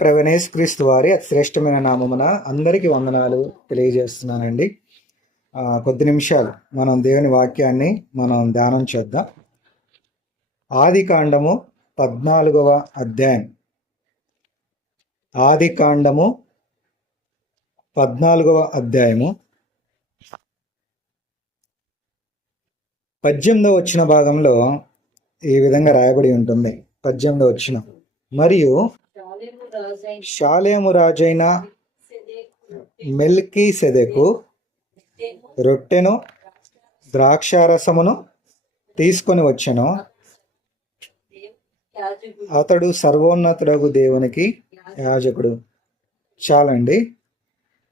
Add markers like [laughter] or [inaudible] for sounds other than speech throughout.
ప్రవణేశ్ క్రీస్తు వారి అతి శ్రేష్టమైన నామమున అందరికీ వందనాలు తెలియజేస్తున్నానండి. కొద్ది నిమిషాలు మనం దేవుని వాక్యాన్ని మనం ధ్యానం చేద్దాం. ఆది కాండము పద్నాలుగవ అధ్యాయం. ఆది కాండము పద్నాలుగవ అధ్యాయము. పద్దెనిమిదవ వచ్చిన భాగంలో ఈ విధంగా రాయబడి ఉంటుంది. పద్దెనిమిదవ వచ్చిన. మరియు షాలేము రాజైన మెల్కీ సెదెకు రొట్టెను ద్రాక్షారసమును తీసుకొని వచ్చాను. అతడు సర్వోన్నతుడగు దేవునికి యాజకుడు. చాలండి.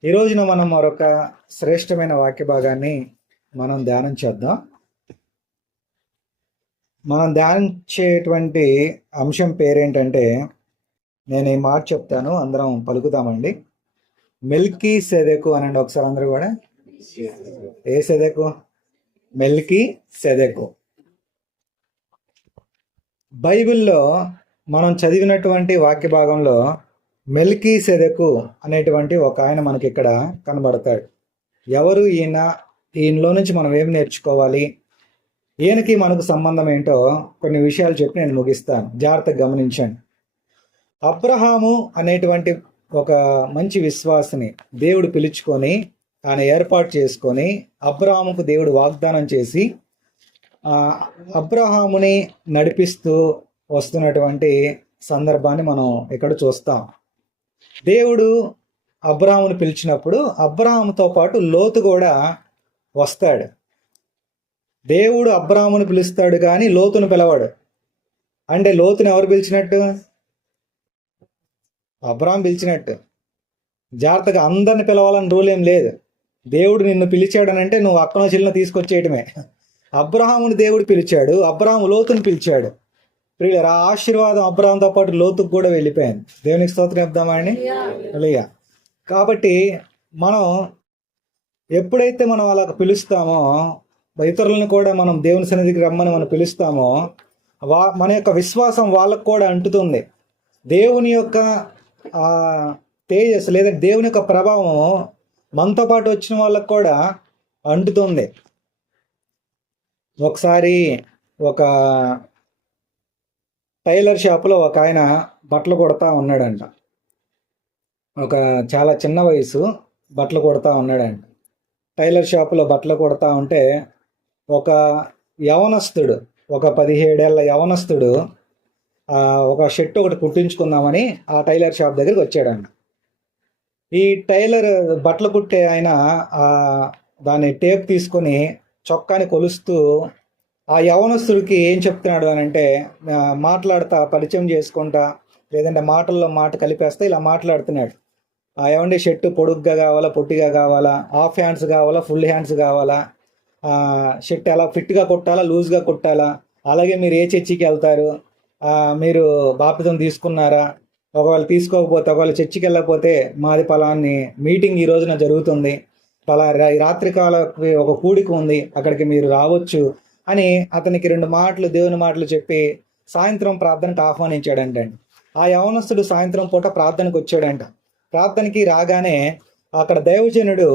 ఈ రోజున మనం మరొక శ్రేష్టమైన వాక్య భాగాన్ని మనం ధ్యానం చేద్దాం. మనం ధ్యానం చేయటువంటి అంశం పేరేంటంటే నేను ఈ మాట చెప్తాను అందరం పలుకుతామండి. మిల్కీ సెదెకు అనండి ఒకసారి అందరూ కూడా. ఏ సెదెకు? Melchizedek. బైబిల్లో మనం చదివినటువంటి వాక్య భాగంలో మెల్కీ సెదెకు అనేటువంటి ఒక ఆయన మనకి ఇక్కడ కనబడతాడు. ఎవరు ఈయన? ఈయనలో నుంచి మనం ఏం నేర్చుకోవాలి? ఈయనకి మనకు సంబంధం ఏంటో కొన్ని విషయాలు చెప్పి నేను ముగిస్తాను. జాగ్రత్తగా గమనించండి. అబ్రహాము అనేటువంటి ఒక మంచి విశ్వాసని దేవుడు పిలుచుకొని ఆయన ఏర్పాటు చేసుకొని అబ్రహాముకు దేవుడు వాగ్దానం చేసి అబ్రహాముని నడిపిస్తూ వస్తున్నటువంటి సందర్భాన్ని మనం ఇక్కడ చూస్తాం. దేవుడు అబ్రాహాముని పిలిచినప్పుడు అబ్రహాముతో పాటు లోతు కూడా వస్తాడు. దేవుడు అబ్రహాముని పిలుస్తాడు కానీ లోతును పిలవాడు. అంటే లోతుని ఎవరు పిలిచినట్టు? అబ్రాహం పిలిచినట్టు జాగ్రత్తగా అందరిని పిలవాలని రూల్ ఏం లేదు. దేవుడు నిన్ను పిలిచాడనంటే నువ్వు అక్కనో చిన్న తీసుకొచ్చేయటమే. అబ్రహాముని దేవుడు పిలిచాడు అబ్రహాము లోతుని పిలిచాడు. ప్రియులరా ఆ ఆశీర్వాదం అబ్రహాంతో పాటు లోతుకు కూడా వెళ్ళిపోయింది. దేవునికి స్తోత్రం చెప్దామా అండి? అలిగా కాబట్టి మనం ఎప్పుడైతే మనం అలా పిలుస్తామో ఇతరులను కూడా మనం దేవుని సన్నిధికి రమ్మని మనం పిలుస్తామో వా మన యొక్క విశ్వాసం వాళ్ళకు కూడా అంటుతుంది. దేవుని యొక్క ఆ తేజస్ లేదా దేవుని యొక్క ప్రభావం మనతో పాటు వచ్చిన వాళ్ళకు కూడా అంటుతుంది. ఒకసారి ఒక టైలర్ షాప్లో ఒక ఆయన బట్టలు కుడతా ఉన్నాడంట. ఒక చాలా చిన్న వయసు బట్టలు కుడతా ఉన్నాడంట. టైలర్ షాపులో బట్టలు కుడతా ఉంటే ఒక యవనస్తుడు ఒక పదిహేడేళ్ళ యవనస్తుడు ఒక షర్ట్ ఒకటి కుట్టించుకుందామని ఆ టైలర్ షాప్ దగ్గరికి వచ్చాడంట. ఈ టైలర్ బట్టలు కుట్టే ఆయన దాని టేప్ తీసుకొని చొక్కాని కొలుస్తూ ఆ యవనస్తుడికి ఏం చెప్తున్నాడు అని అంటే మాట్లాడతా పరిచయం చేసుకుంటా లేదంటే మాటల్లో మాట కలిపేస్తా ఇలా మాట్లాడుతున్నాడు. ఆ, ఏమండి షర్టు పొడుగ్గా కావాలా పొట్టిగా కావాలా హాఫ్ హ్యాండ్స్ కావాలా ఫుల్ హ్యాండ్స్ కావాలా షర్ట్ ఎలా ఫిట్గా కొట్టాలా లూజ్గా కొట్టాలా అలాగే మీరు ఏ చర్చికి వెళ్తారు మీరు బాప్తిజం తీసుకున్నారా? ఒకవేళ తీసుకోకపోతే ఒకవేళ చర్చికి వెళ్ళకపోతే మాది పలాన్ని మీటింగ్ ఈ రోజున జరుగుతుంది. పలా రాత్రికాల ఒక కూడిక ఉంది అక్కడికి మీరు రావచ్చు అని అతనికి రెండు మాటలు దేవుని మాటలు చెప్పి సాయంత్రం ప్రార్థనకు ఆహ్వానించాడంట. ఆ యవనస్తుడు సాయంత్రం పూట ప్రార్థనకు వచ్చాడంట. ప్రార్థనకి రాగానే అక్కడ దైవజనుడు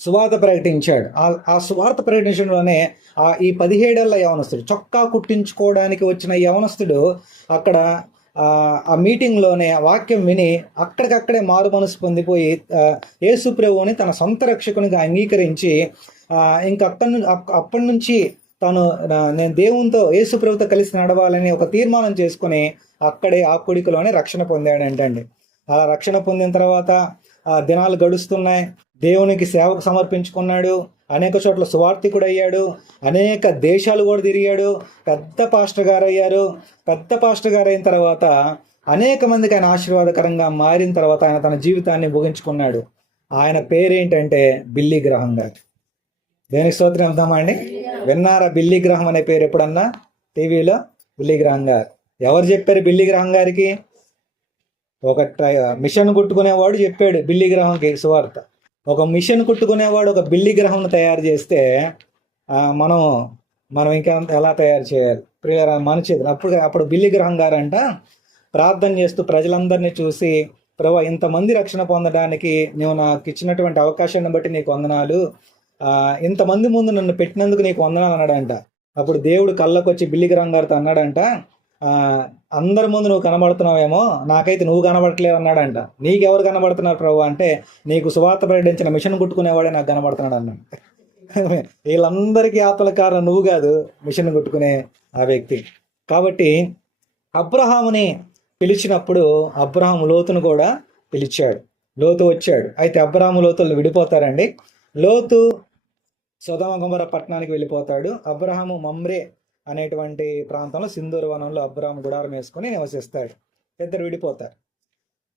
సువార్త ప్రకటించాడు. ఆ ఆ సువార్త ప్రకటించడంలోనే ఆ ఈ పదిహేడేళ్ళ యవనస్తుడు చొక్కా కుట్టించుకోవడానికి వచ్చిన యవనస్తుడు అక్కడ ఆ మీటింగ్లోనే ఆ వాక్యం విని అక్కడికక్కడే మారు మనసు పొందిపోయి ఆ, యేసు ప్రభువుని తన సొంత రక్షకునిగా అంగీకరించి ఇంకా అక్కడి నుంచి అప్పటి నుంచి తను నేను దేవునితో యేసు ప్రభుతో కలిసి నడవాలని ఒక తీర్మానం చేసుకుని అక్కడే ఆ కుడికలోనే రక్షణ పొందాడంటండి. అలా రక్షణ పొందిన తర్వాత ఆ దినాలు గడుస్తున్నాయి. దేవునికి సేవకు సమర్పించుకున్నాడు అనేక చోట్ల సువార్థికుడు అయ్యాడు అనేక దేశాలు కూడా తిరిగాడు పెద్ద పాస్టర్ గారు అయ్యారు పెద్ద పాస్టర్ గారు అయిన తర్వాత అనేక మందికి ఆయన ఆశీర్వాదకరంగా మారిన తర్వాత ఆయన తన జీవితాన్ని ముగించుకున్నాడు. ఆయన పేరేంటంటే బిల్లి గ్రహం గారు. దేనికి స్తోత్రం వెళ్దామా అండి? విన్నారా బిల్లి గ్రహం అనే పేరు ఎప్పుడన్నా టీవీలో? బిల్లి గ్రహం గారు. ఎవరు చెప్పారు బిల్లి గ్రహం గారికి? ఒక మిషన్ కుట్టుకునేవాడు చెప్పాడు బిల్లి గ్రహంకి సువార్త. ఒక మిషన్ కుట్టుకునేవాడు ఒక బిల్లి గ్రహం తయారు చేస్తే మనం మనం ఇంకా ఎలా తయారు చేయాలి? ప్రియ మన చేతులు అప్పుడు అప్పుడు బిల్లి గ్రహం గారంట ప్రార్థన చేస్తూ ప్రజలందరినీ చూసి ప్రభా ఇంతమంది రక్షణ పొందడానికి నువ్వు నాకు ఇచ్చినటువంటి అవకాశాన్ని బట్టి నీకు వందనాలు. ఇంతమంది ముందు నన్ను పెట్టినందుకు నీకు వందనాలు అన్నాడంట. అప్పుడు దేవుడు కళ్ళకొచ్చి బిల్లి గ్రహం గారితో అన్నాడంట అందరి ముందు నువ్వు కనబడుతున్నావేమో నాకైతే నువ్వు కనబడట్లేదు అన్నాడంట. నీకెవరు కనబడుతున్నారు ప్రభు అంటే నీకు సువార్త ప్రకటించిన మిషన్ కుట్టుకునేవాడే నాకు కనబడుతున్నాడు అన్నాడు. [laughs] వీళ్ళందరికీ ఆపల కారణం నువ్వు కాదు మిషన్ కుట్టుకునే ఆ వ్యక్తి. కాబట్టి అబ్రహాముని పిలిచినప్పుడు అబ్రహాం లోతును కూడా పిలిచాడు. లోతు వచ్చాడు. అయితే అబ్రహాము లోతులు విడిపోతారండి. లోతు సుధమ గుమర పట్టణానికి వెళ్ళిపోతాడు. అబ్రహాము మమ్రే అనేటువంటి ప్రాంతంలో సింధూర్ వనంలో అబ్రహాం గుడారం వేసుకొని నివసిస్తాడు. ఇద్దరు విడిపోతారు.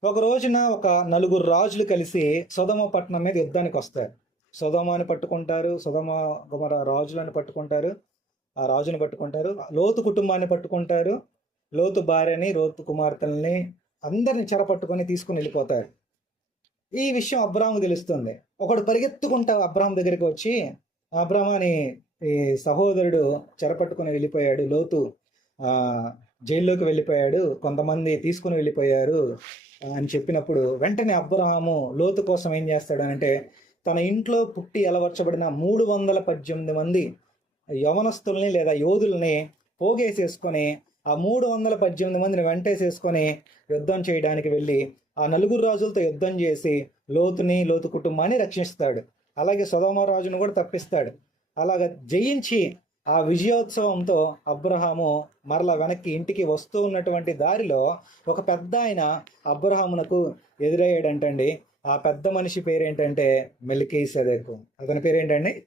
ఒక రోజున ఒక నలుగురు రాజులు కలిసి సుధమ పట్టణం మీద యుద్ధానికి వస్తారు. సుధమాని పట్టుకుంటారు సుధమ గుమర రాజులను పట్టుకుంటారు ఆ రాజుని పట్టుకుంటారు లోతు కుటుంబాన్ని పట్టుకుంటారు లోతు భార్యని లోతు కుమార్తెల్ని అందరిని చెరపట్టుకొని తీసుకుని వెళ్ళిపోతారు. ఈ విషయం అబ్రాహ్కు తెలుస్తుంది. ఒకడు పరిగెత్తుకుంటా అబ్రాహం దగ్గరికి వచ్చి అబ్రాహం అని ఈ సహోదరుడు చెరపట్టుకుని వెళ్ళిపోయాడు. లోతు జైల్లోకి వెళ్ళిపోయాడు. కొంతమంది తీసుకుని వెళ్ళిపోయారు అని చెప్పినప్పుడు వెంటనే అబ్రహాము లోతు కోసం ఏం చేస్తాడు అంటే తన ఇంట్లో పుట్టి అలవర్చబడిన మూడు వందల పద్దెనిమిది మంది యవనస్తుల్ని లేదా యోధుల్ని పోగేసేసుకొని ఆ మూడు వందల పద్దెనిమిది మందిని వెంటేసేసుకొని యుద్ధం చేయడానికి వెళ్ళి ఆ నలుగురు రాజులతో యుద్ధం చేసి లోతుని లోతు కుటుంబాన్ని రక్షిస్తాడు. అలాగే సొదమ రాజును కూడా తప్పిస్తాడు. అలాగ జయించి ఆ విజయోత్సవంతో అబ్రహాము మరల వెనక్కి ఇంటికి వస్తూ ఉన్నటువంటి దారిలో ఒక పెద్ద ఆయన అబ్రహామునకు ఎదురయ్యాడంటండి. ఆ పెద్ద మనిషి పేరేంటంటే మెలికీ సెదెక్కు అతని పేరేంటండి?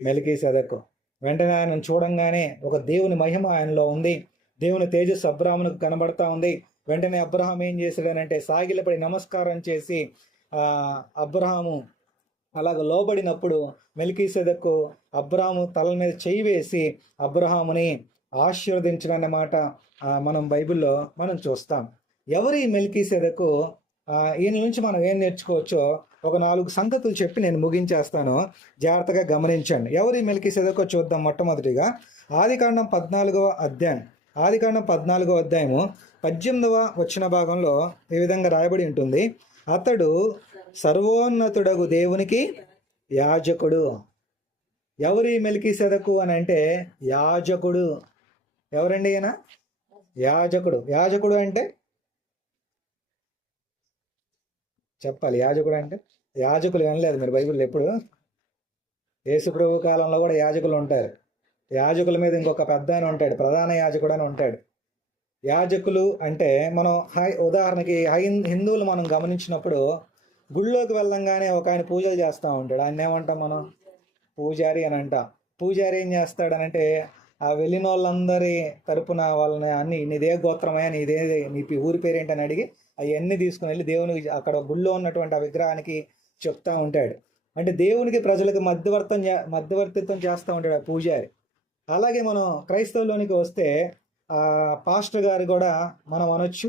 మెలికీ సెదెక్కు వెంటనే ఆయన చూడంగానే ఒక దేవుని మహిమ ఆయనలో ఉంది. దేవుని తేజస్సు అబ్రహామునకు కనబడతా ఉంది. వెంటనే అబ్రహాం ఏం చేశాడనంటే సాగిలపడి నమస్కారం చేసి అబ్రహాము అలాగ లోబడినప్పుడు మెలికీసెదకు అబ్రాహాము తల మీద చేయి వేసి అబ్రహాముని ఆశీర్వదించడం అన్నమాట మనం బైబిల్లో మనం చూస్తాం. ఎవరి మెలికీసెదకు ఈయన నుంచి మనం ఏం నేర్చుకోవచ్చో ఒక నాలుగు సంగతులు చెప్పి నేను ముగించేస్తాను. జాగ్రత్తగా గమనించండి. ఎవరి మెలికీసెదకో చూద్దాం మొట్టమొదటిగా. ఆదికాండం పద్నాలుగవ అధ్యాయం. ఆదికాండం పద్నాలుగవ అధ్యాయము పద్దెనిమిదవ వచ్చిన భాగంలో ఈ విధంగా రాయబడి ఉంటుంది. అతడు సర్వోన్నతుడగు దేవునికి యాజకుడు. ఎవరి మెలికి సెదకు అని అంటే యాజకుడు. ఎవరండి ఈయన? యాజకుడు. యాజకుడు అంటే? చెప్పాలి. యాజకుడు అంటే? యాజకులు వినలేదు మీరు బైబిల్లో ఎప్పుడు? యేసుప్రభు కాలంలో కూడా యాజకులు ఉంటారు. యాజకుల మీద ఇంకొక పెద్ద ఆయన ఉంటాడు. ప్రధాన యాజకుడు అని ఉంటాడు. యాజకులు అంటే మనం హై ఉదాహరణకి హై హిందువులు మనం గమనించినప్పుడు గుళ్ళోకి వెళ్ళంగానే ఒక ఆయన పూజలు చేస్తూ ఉంటాడు. ఆయన ఏమంటాం మనం? పూజారి అని అంట. పూజారి ఏం చేస్తాడనంటే ఆ వెళ్ళిన వాళ్ళందరి తరపున వాళ్ళని అన్ని నీదే గోత్రమయ్యా నీదే నీ ఊరి పేరేంటని అడిగి అవన్నీ తీసుకుని వెళ్ళి దేవునికి అక్కడ గుళ్ళో ఉన్నటువంటి ఆ విగ్రహానికి చెప్తా ఉంటాడు. అంటే దేవునికి ప్రజలకు మధ్యవర్తం చే మధ్యవర్తిత్వం చేస్తూ ఉంటాడు ఆ పూజారి. అలాగే మనం క్రైస్తవులోనికి వస్తే పాస్టర్ గారు కూడా మనం అనొచ్చు.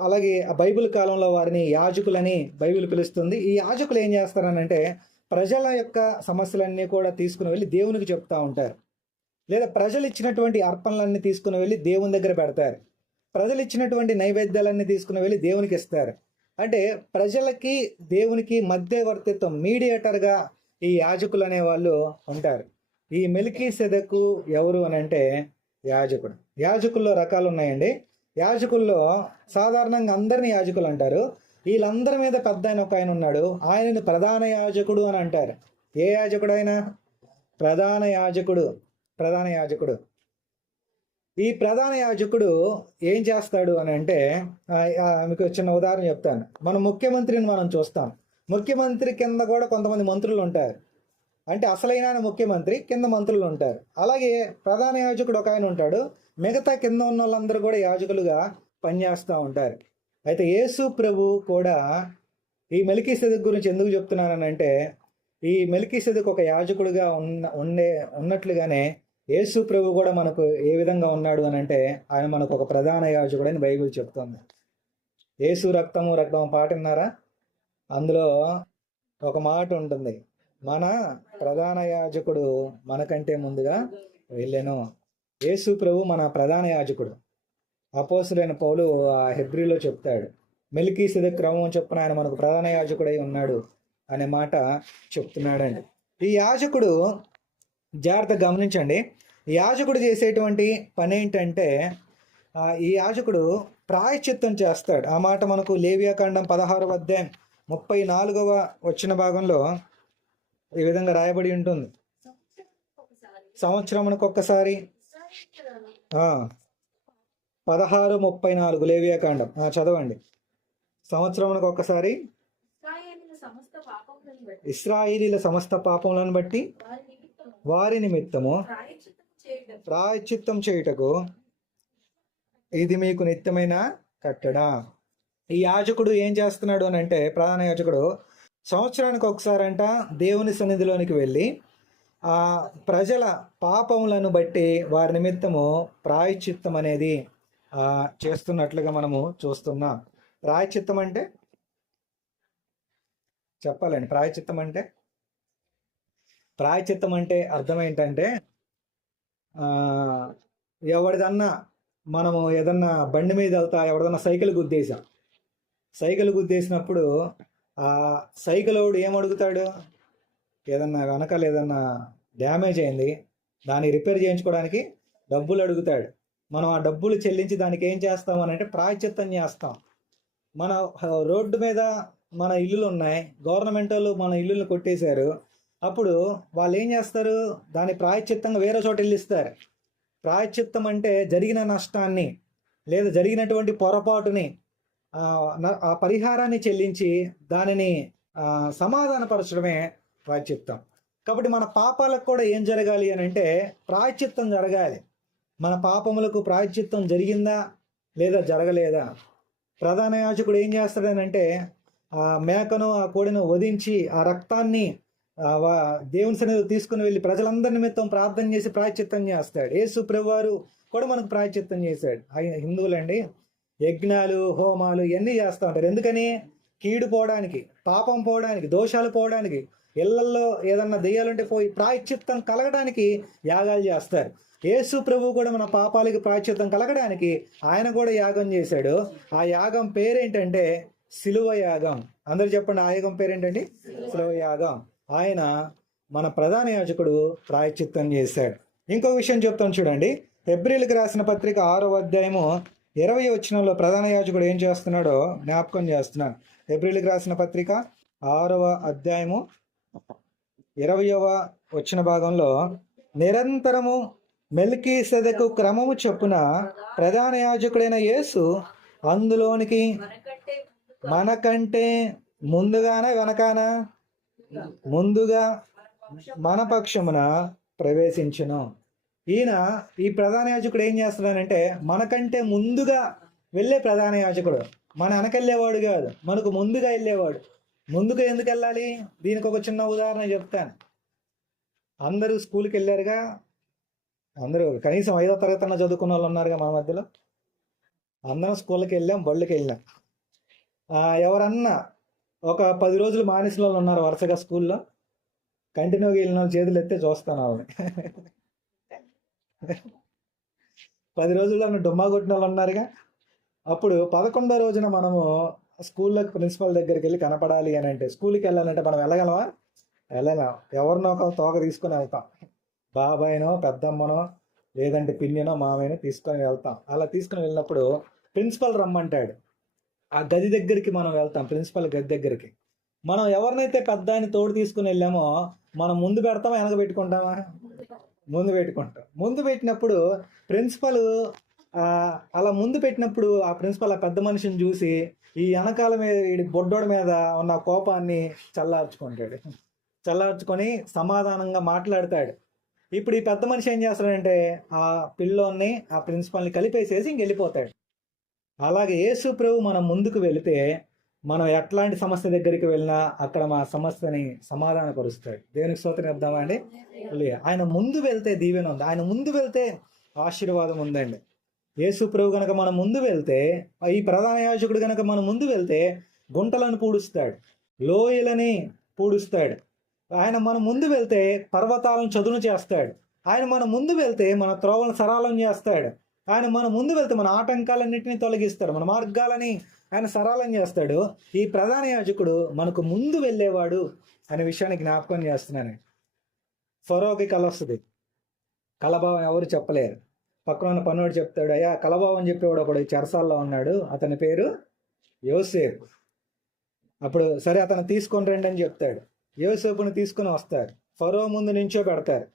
అలాగే ఆ బైబిల్ కాలంలో వారిని యాజకులని బైబిల్ పిలుస్తుంది. ఈ యాజకులు ఏం చేస్తారనంటే ప్రజల యొక్క సమస్యలన్నీ కూడా తీసుకుని వెళ్ళి దేవునికి చెప్తా ఉంటారు. లేదా ప్రజలు ఇచ్చినటువంటి అర్పణలన్నీ తీసుకుని వెళ్ళి దేవుని దగ్గర పెడతారు. ప్రజలు ఇచ్చినటువంటి నైవేద్యాలన్నీ తీసుకుని వెళ్ళి దేవునికి ఇస్తారు. అంటే ప్రజలకి దేవునికి మధ్యవర్తిత్వం మీడియేటర్గా ఈ యాజకులు అనే వాళ్ళు ఉంటారు. ఈ మెలికి సెదకు ఎవరు అని అంటే యాజకుడు. యాజకుల్లో రకాలు ఉన్నాయండి యాజకుల్లో సాధారణంగా అందరిని యాజకులు అంటారు. వీళ్ళందరి మీద పెద్ద ఆయన ఒక ఆయన ఉన్నాడు. ఆయనని ప్రధాన యాజకుడు అని అంటారు. ఏ యాజకుడు ఆయన? ప్రధాన యాజకుడు. ప్రధాన యాజకుడు. ఈ ప్రధాన యాజకుడు ఏం చేస్తాడు అని అంటే మీకు చిన్న ఉదాహరణ చెప్తాను. మన ముఖ్యమంత్రిని మనం చూస్తాం. ముఖ్యమంత్రి కింద కూడా కొంతమంది మంత్రులు ఉంటారు. అంటే అసలైన ఆయన ముఖ్యమంత్రి కింద మంత్రులు ఉంటారు. అలాగే ప్రధాన యాజకుడు ఒక ఆయన ఉంటాడు. మిగతా కింద ఉన్న వాళ్ళందరూ కూడా యాజకులుగా పనిచేస్తూ ఉంటారు. అయితే యేసు ప్రభు కూడా ఈ మెలికీ గురించి ఎందుకు చెప్తున్నానంటే ఈ మెలికీ ఒక యాజకుడుగా ఉన్న ఉండే ఉన్నట్లుగానే యేసు ప్రభు కూడా మనకు ఏ విధంగా ఉన్నాడు అని అంటే ఆయన మనకు ఒక ప్రధాన యాజకుడు అని బైబిల్ చెప్తుంది. యేసు రక్తము రక్తము పాట విన్నారా అందులో ఒక మాట ఉంటుంది. మన ప్రధాన యాజకుడు మనకంటే ముందుగా వెళ్ళాను. యేసు ప్రభు మన ప్రధాన యాజకుడు. అపోసులైన పౌలు ఆ హెబ్రిలో చెప్తాడు మెలికీ సిద క్రమం చొప్పున ఆయన మనకు ప్రధాన యాజకుడై ఉన్నాడు అనే మాట చెప్తున్నాడండి. ఈ యాజకుడు జాగ్రత్త గమనించండి యాజకుడు చేసేటువంటి పని ఏంటంటే ఈ యాజకుడు ప్రాయశ్చిత్తం చేస్తాడు. ఆ మాట మనకు లేవియాకాండం పదహారవ అధ్యాయం ముప్పై నాలుగవ వచ్చిన భాగంలో ఈ విధంగా రాయబడి ఉంటుంది. సంవత్సరమునకు ఒక్కసారి పదహారు ముప్పై నాలుగు లేవియాకాండం చదవండి. సంవత్సరమునకు ఒక్కసారి ఇస్రాయిలీల సమస్త పాపములను బట్టి వారి నిమిత్తము ప్రాయచిత్తం ప్రాయశ్చిత్తం చేయుటకు ఇది మీకు నిత్యమైన కట్టడా. ఈ యాజకుడు ఏం చేస్తున్నాడు అని అంటే ప్రధాన యాజకుడు సంవత్సరానికి ఒకసారంట దేవుని సన్నిధిలోనికి వెళ్ళి ఆ ప్రజల పాపములను బట్టి వారి నిమిత్తము ప్రాయశ్చిత్తం అనేది చేస్తున్నట్లుగా మనము చూస్తున్నాం. ప్రాయచిత్తం అంటే? చెప్పాలండి. ప్రాయచిత్తం అంటే? ప్రాయచిత్తం అంటే అర్థం ఏంటంటే ఎవరిదన్నా మనము ఏదన్నా బండి మీద వెళ్తా ఎవరిదన్నా సైకిల్ గుద్దేసాం సైకిల్ గుద్దేసినప్పుడు ఆ సైకిల్ ఏదన్నా వెనకాల ఏదన్నా డ్యామేజ్ అయింది దాన్ని రిపేర్ చేయించుకోవడానికి డబ్బులు అడుగుతాడు. మనం ఆ డబ్బులు చెల్లించి దానికి ఏం చేస్తాం అని అంటే ప్రాయశ్చిత్తం చేస్తాం. మన రోడ్డు మీద మన ఇల్లులు ఉన్నాయి గవర్నమెంట్ వాళ్ళు మన ఇల్లులు కొట్టేశారు. అప్పుడు వాళ్ళు ఏం చేస్తారు? దాని ప్రాయశ్చిత్తంగా వేరే చోట వెళ్ళిస్తారు. ప్రాయశ్చిత్తం అంటే జరిగిన నష్టాన్ని లేదా జరిగినటువంటి పొరపాటుని ఆ, పరిహారాన్ని చెల్లించి దానిని సమాధానపరచడమే ప్రాయశ్చిత్తం. కాబట్టి మన పాపాలకు కూడా ఏం జరగాలి అని అంటే ప్రాయశ్చిత్తం జరగాలి. మన పాపములకు ప్రాయశ్చిత్తం జరిగిందా లేదా జరగలేదా? ప్రధాన యాజకుడు ఏం చేస్తాడనంటే ఆ మేకను ఆ కోడిను వధించి ఆ రక్తాన్ని వా- దేవుని సన్నిధి తీసుకుని వెళ్ళి ప్రజలందరి నిమిత్తం ప్రార్థన చేసి ప్రాయచిత్తం చేస్తాడు. యేసు ప్రభువారు కూడా మనకు ప్రాయచిత్తం చేశాడు. ఆయన హిందువులండి. యజ్ఞాలు హోమాలు ఇవన్నీ చేస్తూ ఉంటారు. ఎందుకని? కీడు పోవడానికి పాపం పోవడానికి దోషాలు పోవడానికి ఇళ్ళల్లో ఏదన్నా దెయ్యాలుంటే పోయి ప్రాయశ్చిత్తం కలగడానికి యాగాలు చేస్తారు. యేసు ప్రభు కూడా మన పాపాలకి ప్రాయశ్చిత్తం కలగడానికి ఆయన కూడా యాగం చేశాడు. ఆ యాగం పేరేంటంటే సిలువ యాగం. అందరు చెప్పండి ఆ యాగం పేరేంటండి? సిలువ యాగం. ఆయన మన ప్రధాన యాజకుడు ప్రాయశ్చిత్తం చేశాడు. ఇంకో విషయం చెప్తాను చూడండి. ఫిబ్రిల్కి రాసిన పత్రిక ఆరో అధ్యాయము ఇరవై వచ్చినంలో ప్రధాన యాజకుడు ఏం చేస్తున్నాడో జ్ఞాపకం చేస్తున్నాను. ఏప్రిల్కి రాసిన పత్రిక ఆరవ అధ్యాయము ఇరవయవ వచ్చిన భాగంలో నిరంతరము మెల్కీ సెదకు క్రమము చొప్పున ప్రధాన యాజకుడైన యేసు అందులోనికి మనకంటే ముందుగానా వెనకానా? ముందుగా మన పక్షమున ప్రవేశించను. ఈయన ఈ ప్రధాన యాజకుడు ఏం చేస్తున్నాడంటే మనకంటే ముందుగా వెళ్ళే ప్రధాన యాజకుడు. మన వెనకెళ్ళేవాడు కాదు మనకు ముందుగా వెళ్ళేవాడు. ముందుగా ఎందుకు వెళ్ళాలి? దీనికి ఒక చిన్న ఉదాహరణ చెప్తాను. అందరూ స్కూల్కి వెళ్ళారుగా. అందరూ కనీసం ఐదో తరగతి అన్న చదువుకున్న వాళ్ళు ఉన్నారుగా మా మధ్యలో. అందరం స్కూల్కి వెళ్ళాం బళ్ళకి వెళ్ళాం. ఎవరన్నా ఒక పది రోజులు మానేసిన వాళ్ళు ఉన్నారు వరుసగా స్కూల్లో. కంటిన్యూగా వెళ్ళిన వాళ్ళు చేతులు ఎత్తే చూస్తాను వాళ్ళని. పది రోజుల్లో డొమ్మా కొట్టిన వాళ్ళు ఉన్నారుగా అప్పుడు పదకొండో రోజున మనము స్కూల్లో ప్రిన్సిపల్ దగ్గరికి వెళ్ళి కనపడాలి అని అంటే స్కూల్కి వెళ్ళాలంటే మనం వెళ్ళగలమా? వెళ్ళలేం. ఎవరినో ఒక తోక తీసుకొని వెళ్తాం. బాబాయ్నో పెద్దమ్మనో లేదంటే పిన్నినో మామయ్యనో తీసుకొని వెళ్తాం. అలా తీసుకొని వెళ్ళినప్పుడు ప్రిన్సిపల్ రమ్మంటాడు. ఆ గది దగ్గరికి మనం వెళ్తాం ప్రిన్సిపల్ గది దగ్గరికి. మనం ఎవరినైతే పెద్ద తోడు తీసుకుని వెళ్ళామో మనం ముందు పెడతామా వెనక పెట్టుకుంటామా? ముందు పెట్టుకుంటాం. ముందు పెట్టినప్పుడు ప్రిన్సిపల్ అలా ముందు పెట్టినప్పుడు ఆ ప్రిన్సిపల్ ఆ పెద్ద మనిషిని చూసి ఈ వెనకాల మీద ఈ బొడ్డోడి మీద ఉన్న కోపాన్ని చల్లార్చుకుంటాడు. చల్లార్చుకొని సమాధానంగా మాట్లాడతాడు. ఇప్పుడు ఈ పెద్ద మనిషి ఏం చేస్తాడంటే ఆ పిల్లోని ఆ ప్రిన్సిపల్ని కలిపేసేసి ఇంక వెళ్ళిపోతాడు అలాగే యేసు ప్రభు మనం ముందుకు వెళితే మనం ఎట్లాంటి సమస్య దగ్గరికి వెళ్ళినా అక్కడ మా సమస్యని సమాధానపరుస్తాడు. దేవునికి స్తోత్రం చెప్దామా అండి? ఆయన ముందు వెళ్తే దీవెన ఉంది. ఆయన ముందు వెళ్తే ఆశీర్వాదం ఉందండి. యేసు ప్రభు గనక మనం ముందు వెళ్తే ఈ ప్రధాన యాజకుడు గనక మనం ముందు వెళ్తే గుంటలను పూడుస్తాడు. లోయలని పూడుస్తాడు. ఆయన మనం ముందు వెళ్తే పర్వతాలను చదును చేస్తాడు. ఆయన మనం ముందు వెళ్తే మన త్రోవలను సరళం చేస్తాడు. ఆయన మనం ముందు వెళ్తే మన ఆటంకాలన్నింటినీ తొలగిస్తాడు. మన మార్గాలని ఆయన సరళం చేస్తాడు. ఈ ప్రధాన యాజకుడు మనకు ముందు వెళ్ళేవాడు అనే విషయాన్ని జ్ఞాపకం చేస్తున్నాను. ఫరోకి కల వస్తుంది. కలభావం ఎవరు చెప్పలేరు. పక్కన ఉన్న పనువాడు చెప్తాడు అయ్యా కలభావం చెప్పేవాడు ఒకడు ఈ చెరసాల్లో ఉన్నాడు. అతని పేరు యోసేపు. అప్పుడు సరే అతను తీసుకొని రండి అని చెప్తాడు. యోసేపుని తీసుకొని వస్తారు. ఫరో ముందు నుంచో పెడతారు.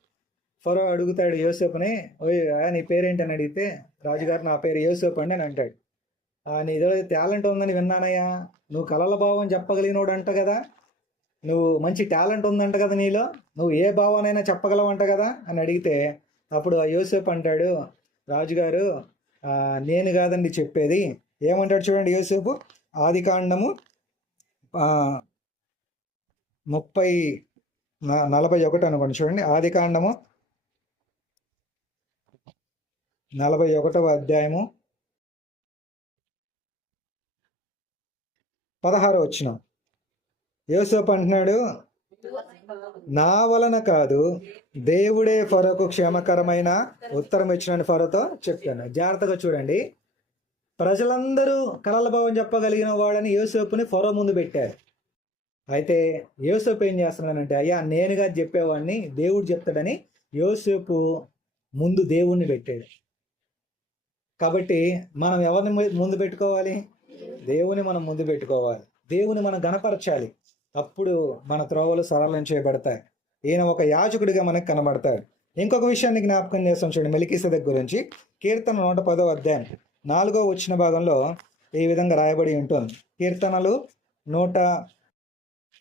ఫరో అడుగుతాడు యోసేపుని ఓయ్ నీ పేరేంటి? అని అడిగితే రాజుగారు నా పేరు యోసేపు అండి అని అంటాడు. నీదో టాలెంట్ ఉందని విన్నానయ్యా. నువ్వు కలల భావం చెప్పగలిగినోడు అంట కదా. నువ్వు మంచి టాలెంట్ ఉందంట కదా నీలో. నువ్వు ఏ భావానైనా చెప్పగలవంట కదా అని అడిగితే అప్పుడు ఆ యోసేపు అంటాడు రాజుగారు నేను కాదండి చెప్పేది. ఏమంటాడు చూడండి యోసేపు. ఆది కాండము ముప్పై న- నలభై ఒకటి అనుకోండి చూడండి. ఆది కాండము నలభై ఒకటవ అధ్యాయము పదహారు వచ్చిన. యోసేపు అంటున్నాడు నా వలన కాదు దేవుడే ఫరోకు క్షేమకరమైన ఉత్తరం ఇచ్చినని ఫరోతో చెప్పాను. జాగ్రత్తగా చూడండి. ప్రజలందరూ కలల భావం చెప్పగలిగిన వాడని యోసేపుని ఫరో ముందు పెట్టారు. అయితే యోసేపు ఏం చేస్తున్నానంటే అయ్యా నేనుగా చెప్పేవాడిని దేవుడు చెప్తాడని యోసేపు ముందు దేవుణ్ణి పెట్టాడు. కాబట్టి మనం ఎవరిని ముందు పెట్టుకోవాలి? దేవుని మనం ముందు పెట్టుకోవాలి. దేవుని మనం గణపరచాలి. అప్పుడు మన త్రోవలు సరళం చేయబడతాయి. ఈయన ఒక యాజకుడిగా మనకు కనబడతాడు. ఇంకొక విషయాన్ని జ్ఞాపకం చేస్తాం చూడండి. మెలికిసెదక్ గురించి. కీర్తన నూట పదో అధ్యాయం. నాలుగో వచ్చిన భాగంలో ఈ విధంగా రాయబడి ఉంటుంది. కీర్తనలు నూట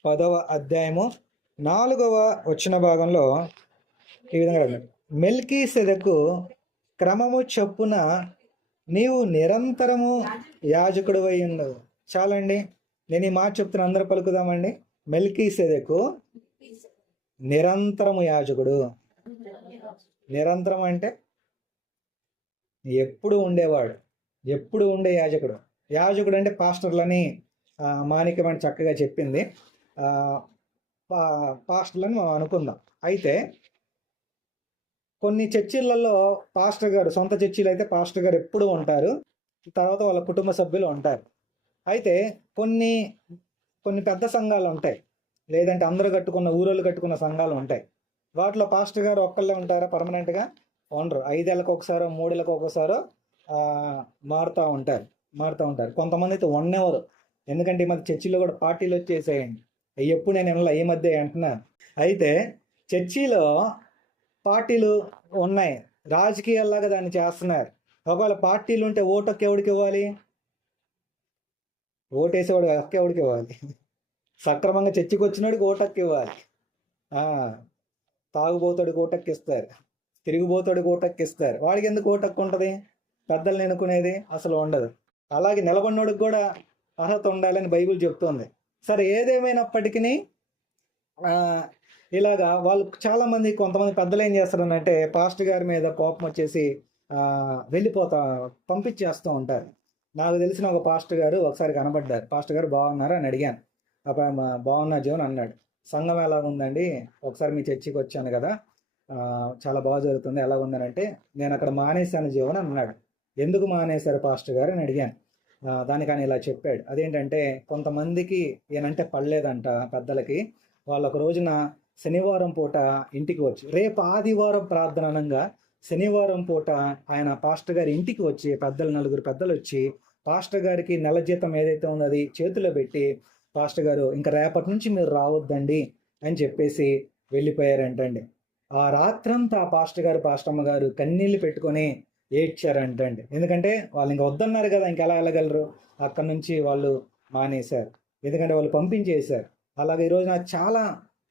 పదవ అధ్యాయము నాలుగవ వచ్చిన భాగంలో ఈ విధంగా రాయబడింది. మెల్కీ సెదకు క్రమము చొప్పున నీవు నిరంతరము యాజకుడు అయి ఉండవు. చాలండి. నేను ఈ మాట చెప్తున్న అందరూ పలుకుదామండి. మెల్కీ సెదకు నిరంతరము యాజకుడు. నిరంతరం అంటే ఎప్పుడు ఉండేవాడు. ఎప్పుడు ఉండే యాజకుడు. యాజకుడు అంటే పాస్టర్లని మాణిక్యమని చక్కగా చెప్పింది. పా- పాస్టర్లని మనం అనుకుందాం. అయితే కొన్ని చర్చిలలో పాస్టర్ గారు సొంత చర్చిలు అయితే పాస్టర్ గారు ఎప్పుడూ ఉంటారు. తర్వాత వాళ్ళ కుటుంబ సభ్యులు ఉంటారు. అయితే కొన్ని కొన్ని పెద్ద సంఘాలు ఉంటాయి. లేదంటే అందరూ కట్టుకున్న ఊరోళ్ళు కట్టుకున్న సంఘాలు ఉంటాయి. వాటిలో పాస్టర్ గారు ఒక్కళ్ళే ఉంటారా? పర్మనెంట్గా ఉండరు. ఐదేళ్ళకి ఒకసారో మూడేళ్ళకి ఒకసారో మారుతూ ఉంటారు. మారుతూ ఉంటారు. కొంతమంది అయితే ఉండేవారు. ఎందుకంటే ఈ మధ్య చర్చిలో కూడా పార్టీలు వచ్చేసేయండి. అవి ఎప్పుడు నేను వినలే ఈ మధ్య అంటున్నాను అయితే చర్చిలో పార్టీలు ఉన్నాయి. రాజకీయాల్లాగా దాన్ని చేస్తున్నారు. ఒకవేళ పార్టీలు ఉంటే ఓటు ఎవడికి ఇవ్వాలి? ఓటేసేవాడు హక్కు ఎవడికి ఇవ్వాలి? సక్రమంగా చర్చికి వచ్చినోడికి ఓటు హక్కు ఇవ్వాలి. ఆ, తాగుబోతాడికి ఓటు హక్కు ఇస్తారు తిరిగిపోతాడికి ఓటు హక్కు ఇస్తారు వాడికి ఎందుకు ఓటు హక్కు ఉంటుంది పెద్దలు ఎన్నుకునేది అసలు ఉండదు. అలాగే నిలబడినోడికి కూడా అర్హత ఉండాలని బైబిల్ చెప్తోంది. సరే ఏదేమైనప్పటికీ ఇలాగా వాళ్ళు చాలా మంది కొంతమంది పెద్దలు ఏం చేస్తారనంటే పాస్టర్ గారి మీద కోపం వచ్చేసి వెళ్ళిపోతా పంపించేస్తూ ఉంటారు. నాకు తెలిసిన ఒక పాస్టర్ గారు ఒకసారి కనబడ్డారు. పాస్టర్ గారు బాగున్నారా? అని అడిగాను. అప్పుడు బాగున్నా జీవన్ అన్నాడు. సంఘం ఎలా ఉందండి ఒకసారి మీ చర్చికి వచ్చాను కదా. చాలా బాగా జరుగుతుంది. ఎలా ఉందనంటే నేను అక్కడ మానేశాను జీవన్ అన్నాడు. ఎందుకు మానేశారు పాస్టర్ గారు? అని అడిగాను. ఆ, దానికి ఆయన ఇలా చెప్పాడు. అదేంటంటే కొంతమందికి ఏనంటే పడలేదంట పెద్దలకి. వాళ్ళు ఒక రోజున శనివారం పూట ఇంటికి వచ్చి రేపు ఆదివారం ప్రార్థన అనగా శనివారం పూట ఆయన పాస్టర్ గారి ఇంటికి వచ్చి పెద్దలు నలుగురు పెద్దలు వచ్చి పాస్టర్ గారికి నెల జీతం ఏదైతే ఉందో అది చేతిలో పెట్టి పాస్టర్ గారు ఇంకా రేపటి నుంచి మీరు రావద్దండి అని చెప్పేసి వెళ్ళిపోయారంటండి. ఆ రాత్రంతా పాస్టర్ గారు పాస్టమ్మ గారు కన్నీళ్ళు పెట్టుకొని ఏడ్చారంటండి. ఎందుకంటే వాళ్ళు ఇంకా వద్దన్నారు కదా ఇంకా ఎలా వెళ్ళగలరు? అక్కడి నుంచి వాళ్ళు మానేశారు. ఎందుకంటే వాళ్ళు పంపించేశారు. అలాగే ఈరోజు నాకు చాలా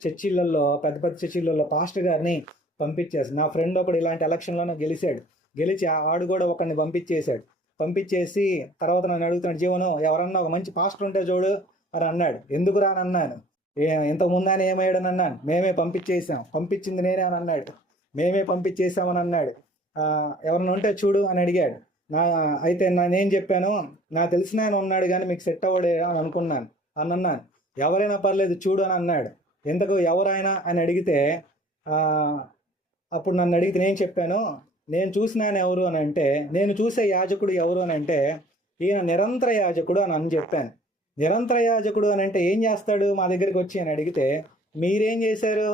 చర్చిలలో పెద్ద పెద్ద చర్చిలలో పాస్టర్ గారిని పంపించేసి నా ఫ్రెండ్ ఒకడు ఇలాంటి ఎలక్షన్లోనే గెలిచాడు. గెలిచి ఆడు కూడా ఒకరిని పంపించేశాడు. పంపించేసి తర్వాత నన్ను అడుగుతున్నాడు జీవనం ఎవరన్నా ఒక మంచి పాస్టర్ ఉంటే చూడు అని అన్నాడు. ఎందుకు రాని అన్నాను. ఏ ఇంతకు ఆయన ఏమయ్యాడని అన్నాను. మేమే పంపించేసాం పంపించింది నేనే అని అన్నాడు. మేమే పంపించేసామని అన్నాడు. "ఆ, ఎవరన్నా ఉంటే చూడు అని అడిగాడు. నా అయితే నా నేను చెప్పాను. నాకు తెలిసిన ఆయన ఉన్నాడు కానీ మీకు సెట్ అవ్వడే అని అనుకున్నాను అని అన్నాను. ఎవరైనా పర్లేదు చూడు అని అన్నాడు. ఎందుకు ఎవరైనా అని అడిగితే అప్పుడు నన్ను అడిగితే నేను చెప్పాను నేను చూసినాను ఎవరు అని అంటే నేను చూసే యాజకుడు ఎవరు అని అంటే ఈయన నిరంతర యాజకుడు అని అని చెప్పాను. నిరంతర యాజకుడు అని అంటే ఏం చేస్తాడు మా దగ్గరికి వచ్చి అని అడిగితే మీరేం చేశారు?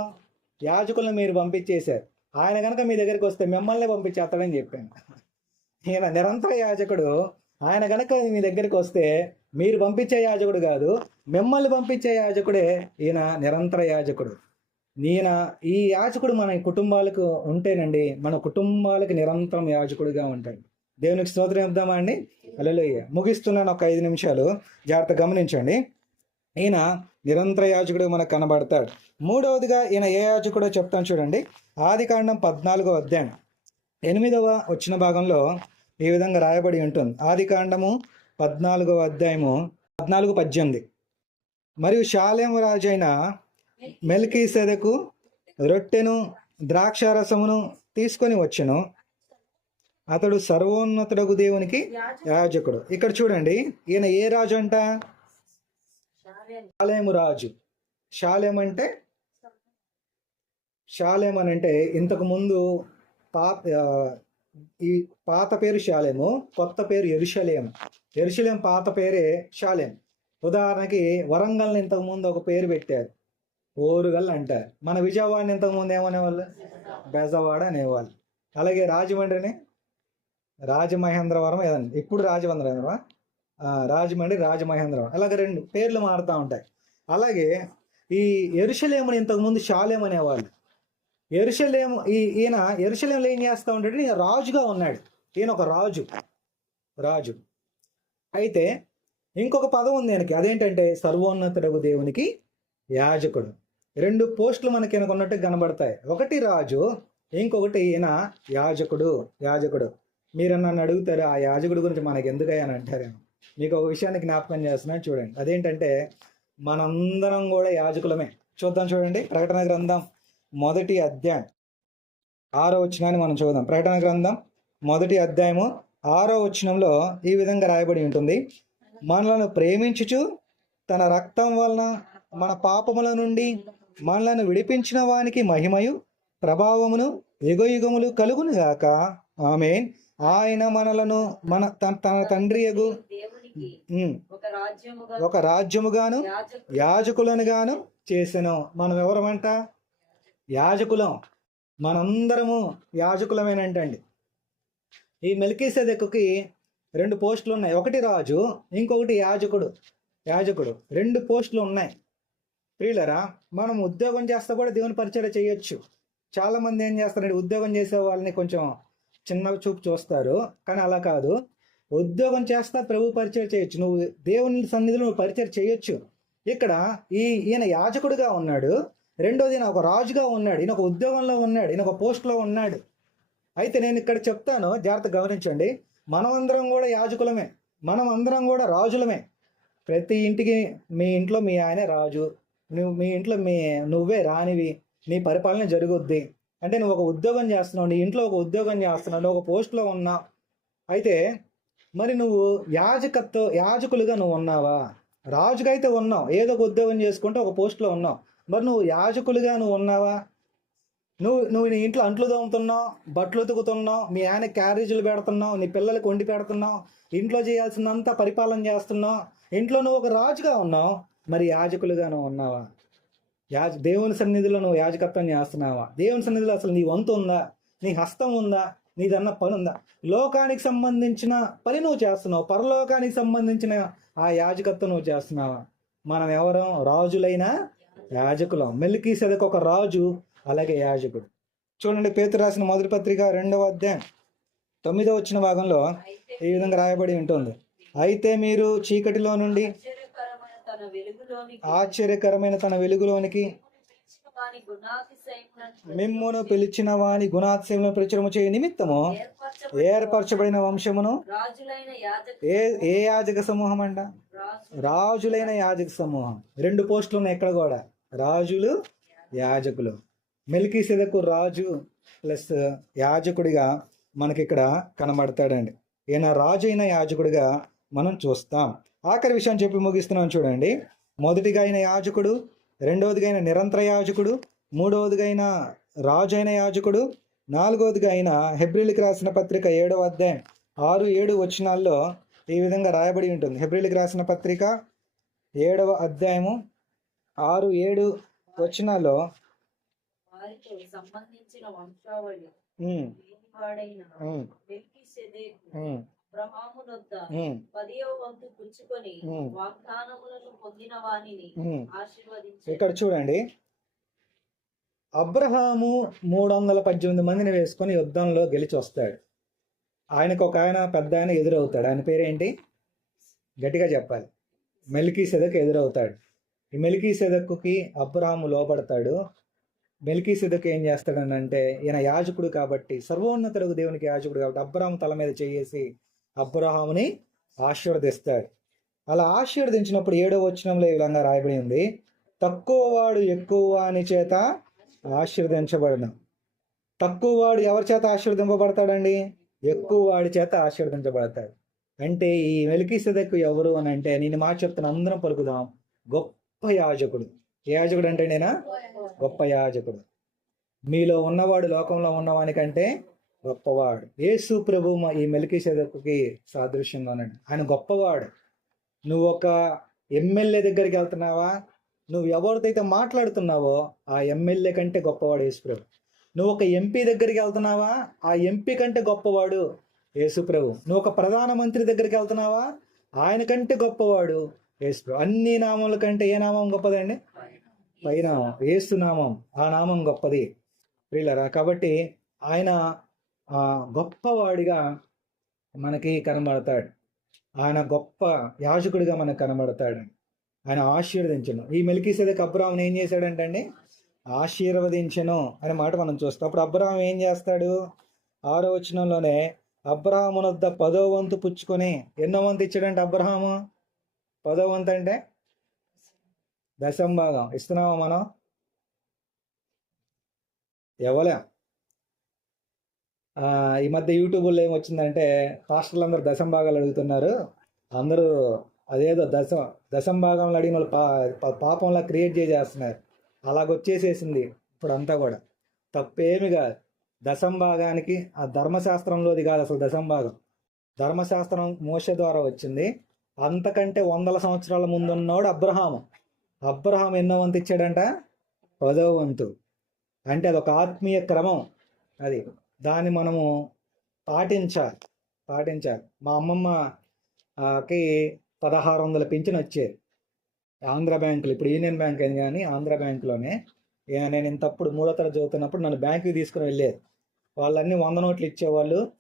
యాజకులను మీరు పంపించేశారు. ఆయన కనుక మీ దగ్గరికి వస్తే మిమ్మల్ని పంపించేస్తాడని చెప్పాను. ఈయన నిరంతర యాజకుడు ఆయన కనుక మీ దగ్గరికి వస్తే మీరు పంపించే యాజకుడు కాదు మిమ్మల్ని పంపించే యాజకుడే ఈయన నిరంతర యాజకుడు. ఈయన ఈ యాజకుడు మన కుటుంబాలకు ఉంటేనండి మన కుటుంబాలకు నిరంతరం యాజకుడిగా ఉంటాడు. దేవునికి స్తోత్రం ఇద్దామా అండి? అలలోయ ముగిస్తున్నాను ఒక ఐదు నిమిషాలు. జాగ్రత్త గమనించండి. ఈయన నిరంతర యాజకుడు మనకు కనబడతాడు. మూడవదిగా ఈయన ఏ యాజకుడో చెప్తాను చూడండి. ఆది కాండం పద్నాలుగో అధ్యాయం. ఎనిమిదవ వచ్చిన భాగంలో ఈ విధంగా రాయబడి ఉంటుంది. ఆది కాండము పద్నాలుగవ అధ్యాయము పద్నాలుగు పద్దెనిమిది. మరియు షాలేము రాజైన మెల్కీ సెదకు రొట్టెను ద్రాక్షారసమును తీసుకొని వచ్చెను. అతడు సర్వోన్నతుడగు దేవునికి యాజకుడు. ఇక్కడ చూడండి ఈయన ఏ రాజు అంట? షాలేము రాజు. షాలేం అంటే? షాలేం అని అంటే ఇంతకు ముందు పాత ఈ పాత పేరు షాలేము కొత్త పేరు ఎరుషలేం ఎరుషలేం పాత పేరే షాలేం. ఉదాహరణకి వరంగల్ని ఇంతకుముందు ఒక పేరు పెట్టారు. ఓరుగల్ అంటారు. మన విజయవాడని ఇంతకుముందు ఏమనేవాళ్ళు? బెజవాడ అనేవాళ్ళు. అలాగే రాజమండ్రిని రాజమహేంద్రవరం ఏదండి ఇప్పుడు రాజమహేంద్రవరం. రాజమండ్రి రాజమహేంద్రవరం. అలాగే రెండు పేర్లు మారుతూ ఉంటాయి. అలాగే ఈ ఎరుషలేముని ఇంతకుముందు షాలేం అనేవాళ్ళు. ఎరుషలేము ఈ ఈయన ఎరుషలేంలో ఏం చేస్తూ ఉంటాడు ఈయన రాజుగా ఉన్నాడు. ఈయన ఒక రాజు. రాజు. అయితే ఇంకొక పదం ఉంది ఈయనకి అదేంటంటే సర్వోన్నతుడగు దేవునికి యాజకుడు. రెండు పోస్టులు మనకి వెనకున్నట్టు ఉన్నట్టు కనబడతాయి. ఒకటి రాజు ఇంకొకటి ఈయన యాజకుడు యాజకుడు. మీరు నన్ను అడుగుతారు ఆ యాజకుడి గురించి మనకి ఎందుకయ్యా అని అంటారేమో. మీకు ఒక విషయాన్ని జ్ఞాపకం చేస్తున్నాను చూడండి. అదేంటంటే మనందరం కూడా యాజకులమే. చూద్దాం చూడండి. ప్రకటన గ్రంథం మొదటి అధ్యాయం. ఆరో వచ్చినాన్ని మనం చూద్దాం. ప్రకటన గ్రంథం మొదటి అధ్యాయము ఆరో వచనంలో ఈ విధంగా రాయబడి ఉంటుంది. మనలను ప్రేమించుచు తన రక్తం వలన మన పాపముల నుండి మనలను విడిపించిన వానికి మహిమయు ప్రభావమును యుగయుగములు కలుగును గాక ఆమె ఆయన మనలను మన తన తన తండ్రి యగు ఒక రాజ్యముగాను యాజకులను గాను చేసెను. మనం ఎవరమంట? యాజకులం. మనందరము యాజకులమేనంటండి. ఈ మెల్కీసెదెక్కుకి రెండు పోస్టులు ఉన్నాయి ఒకటి రాజు ఇంకొకటి యాజకుడు. యాజకుడు. రెండు పోస్టులు ఉన్నాయి ప్రియులరా మనం ఉద్యోగం చేస్తే కూడా దేవుని పరిచయం చేయొచ్చు. చాలా మంది ఏం చేస్తారంటే ఉద్యోగం చేసే వాళ్ళని కొంచెం చిన్న చూపు చూస్తారు. కానీ అలా కాదు. ఉద్యోగం చేస్తా ప్రభు పరిచయం చేయొచ్చు. నువ్వు దేవుని సన్నిధిలో నువ్వు పరిచయం చేయొచ్చు. ఇక్కడ ఈ ఈయన యాజకుడిగా ఉన్నాడు. రెండోది ఈయన ఒక రాజుగా ఉన్నాడు. ఈయన ఒక ఉద్యోగంలో ఉన్నాడు. ఈయన ఒక పోస్ట్లో ఉన్నాడు. అయితే నేను ఇక్కడ చెప్తాను జాగ్రత్త గమనించండి. మనమందరం కూడా యాజకులమే. మనం అందరం కూడా రాజులమే. ప్రతి ఇంటికి మీ ఇంట్లో మీ ఆయనే రాజు. నువ్వు మీ ఇంట్లో మీ నువ్వే రానివి నీ పరిపాలన జరుగుద్ది. అంటే నువ్వు ఒక ఉద్యోగం చేస్తున్నావు నీ ఇంట్లో ఒక ఉద్యోగం చేస్తున్నావు నువ్వు ఒక పోస్ట్లో ఉన్నావు అయితే మరి నువ్వు యాజకత్వ యాజకులుగా నువ్వు ఉన్నావా? రాజుగా అయితే ఉన్నావు. ఏదో ఒక ఉద్యోగం చేసుకుంటే ఒక పోస్ట్లో ఉన్నావు. మరి నువ్వు యాజకులుగా నువ్వు ఉన్నావా? నువ్వు నువ్వు నీ ఇంట్లో అంట్లు తోముతున్నావు బట్టలు ఉతుకుతున్నావు మీ ఆయన క్యారేజీలు పెడుతున్నావు నీ పిల్లలకు వండి పెడుతున్నావు ఇంట్లో చేయాల్సినంత పరిపాలన చేస్తున్నావు ఇంట్లో నువ్వు ఒక రాజుగా ఉన్నావు మరి యాజకులుగా నువ్వు ఉన్నావా? యాజ దేవుని సన్నిధిలో నువ్వు యాజకత్వం చేస్తున్నావా? దేవుని సన్నిధిలో అసలు నీ వంతు ఉందా? నీ హస్తం ఉందా? నీదన్న పని ఉందా? లోకానికి సంబంధించిన పని నువ్వు చేస్తున్నావు పరలోకానికి సంబంధించిన ఆ యాజకత్వం నువ్వు చేస్తున్నావా? మనం ఎవరం రాజులైన యాజకులం. మెల్కి ఒక రాజు అలాగే యాజకుడు. చూడండి పేతు రాసిన మొదటి పత్రిక రెండవ అధ్యాయం తొమ్మిదో వచ్చిన భాగంలో ఈ విధంగా రాయబడి ఉంటుంది. అయితే మీరు చీకటిలో నుండి ఆశ్చర్యకరమైన తన వెలుగులోనికి పిలిచిన వాని గుణాతిశయములను మిమ్మును పిలిచిన వాని ప్రచురము చేయ నిమిత్తము ఏర్పరచబడిన వంశమును ఏ ఏ యాజక సమూహం అంట రాజులైన యాజక సమూహం. రెండు పోస్టులు ఉన్నాయి ఇక్కడ కూడా. రాజులు యాజకులు. మెల్కీ సెదకు రాజు ప్లస్ యాజకుడిగా మనకి ఇక్కడ కనబడతాడండి. ఈయన రాజు అయిన యాజకుడిగా మనం చూస్తాం. ఆఖరి విషయం చెప్పి ముగిస్తున్నాం చూడండి. మొదటిగా అయిన యాజకుడు రెండవదిగా అయిన నిరంతర యాజకుడు మూడవదిగా అయిన రాజు అయిన యాజకుడు నాలుగవదిగా అయిన హెబ్రిల్కి రాసిన పత్రిక ఏడవ అధ్యాయం ఆరు ఏడు వచనాల్లో ఈ విధంగా రాయబడి ఉంటుంది. హెబ్రిల్కి రాసిన పత్రిక ఏడవ అధ్యాయము ఆరు ఏడు వచనాల్లో వారితో సంబంధించిన వంశావళి వాడైన పదియో వంతు పుచ్చుకొని. వాగ్దానములను పొందిన. ఆశీర్వదించి ఇక్కడ చూడండి. అబ్రహాము మూడు వందల పద్దెనిమిది మందిని వేసుకొని యుద్ధంలో గెలిచి వస్తాడు ఆయనకు ఒక ఆయన పెద్ద ఆయన ఎదురవుతాడు. ఆయన పేరేంటి? గట్టిగా చెప్పాలి. మెల్కీ సెదక్ ఎదురవుతాడు. ఈ మెల్కీ సెదక్కుకి అబ్రహాము లోపడతాడు మెల్కీ సెదక్ ఏం చేస్తాడని అంటే ఈయన యాజకుడు కాబట్టి సర్వోన్నతుడు దేవునికి యాజకుడు కాబట్టి అబ్రహాం తల మీద చేసి అబ్రహాముని ఆశీర్వదిస్తాడు. అలా ఆశీర్వదించినప్పుడు ఏడో వచనంలో ఈ విధంగా రాయబడి ఉంది తక్కువ వాడు ఎక్కువ వాని చేత ఆశీర్వదించబడను. తక్కువ వాడు ఎవరి చేత ఆశీర్వదింపబడతాడండి? ఎక్కువ వాడి చేత ఆశీర్వదించబడతాడు. అంటే ఈ మెలికిసెదకు ఎవరు అని అంటే నేను మా చెప్తున్న అందరం పలుకుదాం గొప్ప యాజకుడు. యాజకుడు అంటే నేనా? గొప్ప యాజకుడు. మీలో ఉన్నవాడు లోకంలో ఉన్నవానికంటే గొప్పవాడు. యేసు ప్రభు మా ఈ మెలికిసెదకుకి సాదృశ్యంగా ఉన్నాడు. ఆయన గొప్పవాడు. నువ్వు ఒక ఎమ్మెల్యే దగ్గరికి వెళ్తున్నావా? నువ్వు ఎవరితో అయితే మాట్లాడుతున్నావో ఆ ఎమ్మెల్యే కంటే గొప్పవాడు యేసుప్రభు నువ్వు ఒక ఎంపీ దగ్గరికి వెళ్తున్నావా? ఆ ఎంపీ కంటే గొప్పవాడు యేసుప్రభు నువ్వు ఒక ప్రధానమంత్రి దగ్గరికి వెళ్తున్నావా? ఆయన కంటే గొప్పవాడు యేసుప్రభు అన్ని నామముల కంటే ఏ నామం గొప్పదండి? పైనామం యేసు నామం. ఆ నామం గొప్పది. ప్రియులరా కాబట్టి ఆయన గొప్పవాడిగా మనకి కనబడతాడు. ఆయన గొప్ప యాజకుడిగా మనకు కనబడతాడు. ఆయన ఆశీర్వదించను. ఈ మెలికిసేదకి అబ్రాహం ఏం చేశాడంటే అండి ఆశీర్వదించను అనే మాట మనం చూస్తాం. అప్పుడు అబ్రాహం ఏం చేస్తాడు? ఆరో వచనంలోనే అబ్రహామునొద్ద పదో వంతు పుచ్చుకొని ఎన్నో వంతు ఇచ్చాడంటే అబ్రహాము? పదో వంతు అంటే దశం భాగం ఇస్తున్నామా మనం? ఎవలే? ఈ మధ్య యూట్యూబ్లో ఏమొచ్చిందంటే హాస్టల్ అందరూ దశం భాగాలు అడుగుతున్నారు. అందరూ అదేదో దశ దశం భాగంలో అడిగిన వాళ్ళు పా పాపంలా క్రియేట్ చేసేస్తున్నారు. అలాగొచ్చేసేసింది ఇప్పుడు అంతా కూడా. తప్పేమి కాదు. దశం భాగానికి ఆ ధర్మశాస్త్రంలోది కాదు అసలు దశం భాగం ధర్మశాస్త్రం మోస ద్వారా వచ్చింది. అంతకంటే వందల సంవత్సరాల ముందు అబ్రహాము. అబ్రహాం ఎన్నో వంతు ఇచ్చాడంట? పదో వంతు. అంటే అదొక ఆత్మీయ క్రమం. అది దాన్ని మనము పాటించాలి. పాటించాలి. మా అమ్మమ్మకి పదహారు వందల పింఛన్ వచ్చేది. ఆంధ్ర బ్యాంకులు ఇప్పుడు యూనియన్ బ్యాంక్ అయింది కానీ ఆంధ్ర బ్యాంకులోనే. నేను ఇంతప్పుడు మూడో తరగతి చదువుతున్నప్పుడు నన్ను బ్యాంకుకి తీసుకుని వెళ్ళేది. వాళ్ళన్నీ వంద నోట్లు ఇచ్చేవాళ్ళు.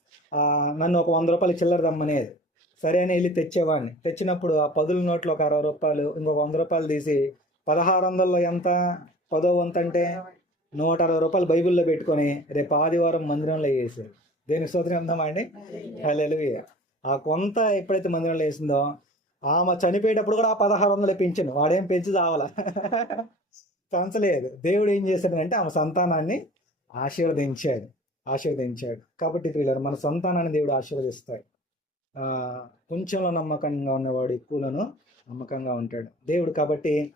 నన్ను ఒక వంద రూపాయలు చిల్లర దమ్మనేది. సరే అని వెళ్ళి తెచ్చేవాడిని. తెచ్చినప్పుడు ఆ పదుల నోట్లు ఒక అరవై రూపాయలు ఇంకొక వంద రూపాయలు తీసి పదహారు వందల్లో ఎంత? పదో వంత అంటే నూట అరవై రూపాయలు బైబిల్లో పెట్టుకొని రేపు ఆదివారం మందిరంలో వేసారు దేనికి స్తోత్రం ఉందామా అండి ఆ కొంత ఎప్పుడైతే మందిరంలో వేసిందో ఆమె చనిపోయేటప్పుడు కూడా ఆ పదహారు వందలు పెంచాను వాడేం పెంచి చావాల? పెంచలేదు. దేవుడు ఏం చేశాడంటే ఆమె సంతానాన్ని ఆశీర్వదించాడు. ఆశీర్వదించాడు. కాబట్టి పిల్లలు మన సంతానాన్ని దేవుడు ఆశీర్వదిస్తాడు. కొంచెంలో నమ్మకంగా ఉన్నవాడు ఎక్కువలను నమ్మకంగా ఉంటాడు. దేవుడు కాబట్టి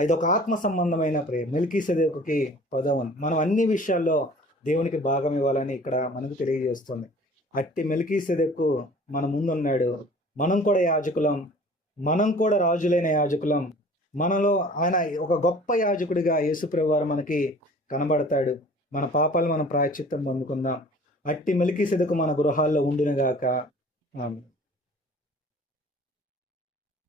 ఇదొక ఆత్మ సంబంధమైన ప్రేమ. మెల్కీ సదేవుకి పదవం మనం అన్ని విషయాల్లో దేవునికి భాగం ఇవ్వాలని ఇక్కడ మనకు తెలియజేస్తుంది. అట్టి మెల్కీ సెదెక్కు మన ముందున్నాడు. మనం కూడా యాజకులం. మనం కూడా రాజులైన యాజకులం. మనలో ఆయన ఒక గొప్ప యాజకుడిగా యేసుప్రభు వారు మనకి కనబడతాడు. మన పాపాలు మనం ప్రాయచిత్తం పొందుకుందాం. అట్టి మెలికి సెదుకు మన గృహాల్లో ఉండినగాక ఆమె